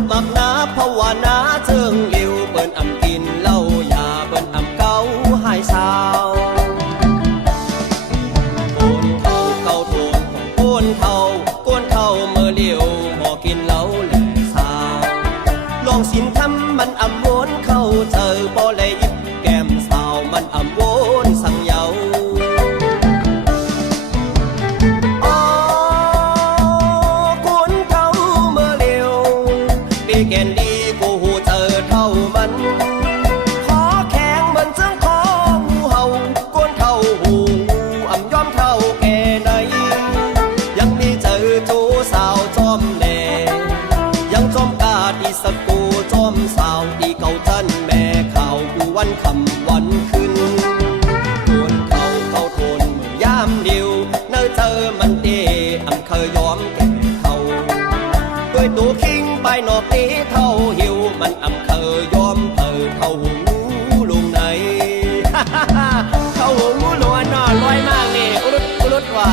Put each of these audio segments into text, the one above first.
บมักนาภาวนาเชิงเหลวเปิ้นอำกินเหล้ายาเปิ้นอำเก่าหายสาวโกนเท่าเก่าโทนของโกนเท่าโกนเท่าเมื่อเหลวหมอกินเหล้าแหล่สาวลองสินทำมันอำวนเข้าเจอบ่เลยยิบแก้มสาวมันอำวนสั่งเยาแกนดีกูหูเจอเท่ามันขอแข็งเหมือนเจ้าของหูเห่าก้นเท่าหูอ่ำย้อมเท่าแก่ไหนยังมีเจอจูสาวจอมแน่ยังจอมกาดีสกูจอมสาวดีเก่าจันแม่ข่าวกูวันคำวันขึ้นโกนเท่าเท่าโทนเมื่อยามเดียวเนื้อเจอมันเดอ่ำเคยยอมแก่เท่าด้วยตัวคิงไปนอกตีเท่าหิวมันอำเคยยอมเปิดเท่าหูลุงไหนเท่าหูลอยน่าลอยมากนี่อุลุดว่า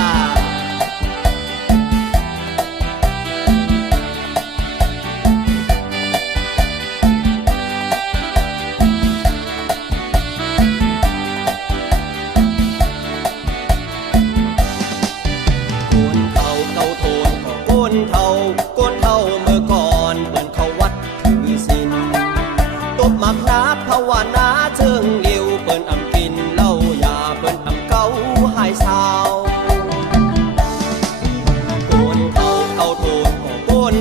โกนเท่าเมื่อก่อนเปิ่นเขาวัดถือศีลตบมักนาภาวนาเชิงเหลวเปิ่นอำกินเหล้ายาเปิ่นอำเก่าหายสาวโกนเท่าเก่าโทน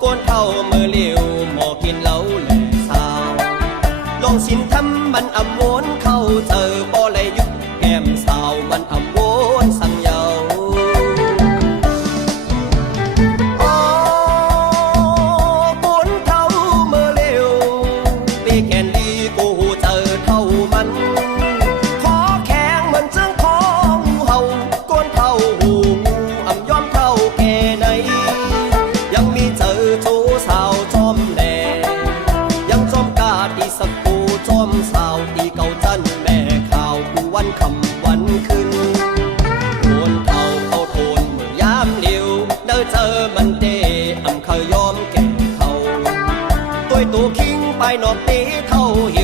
โกนเท่าเมื่อเหลวหมอกินเหล้าแหล่สาวลองสินทำมันอำวนเข้าเจอบ่เลยยุบแก้มสาวมันอำวนสั่งเยาแกนดีกูหูเจอเท่ามันขอแข็งเหมือนเจ้าของหูเห่าก้นเท่าหูอ่ำย้อมเท่าแก่ไหนยังมีเจอชูสาวจอมแหล่ยังจอมกาดีสักกูจอมสาวดีเก่าจันแม่ข่าวกูวันคำวันขึ้นโกนเท่าเขาโทนเมื่อยามเหลวเด้อเจอมันเดอ่ำเคยยอมแก่เท่าด้วยตัวคิงไปนอกตีเท่าหิ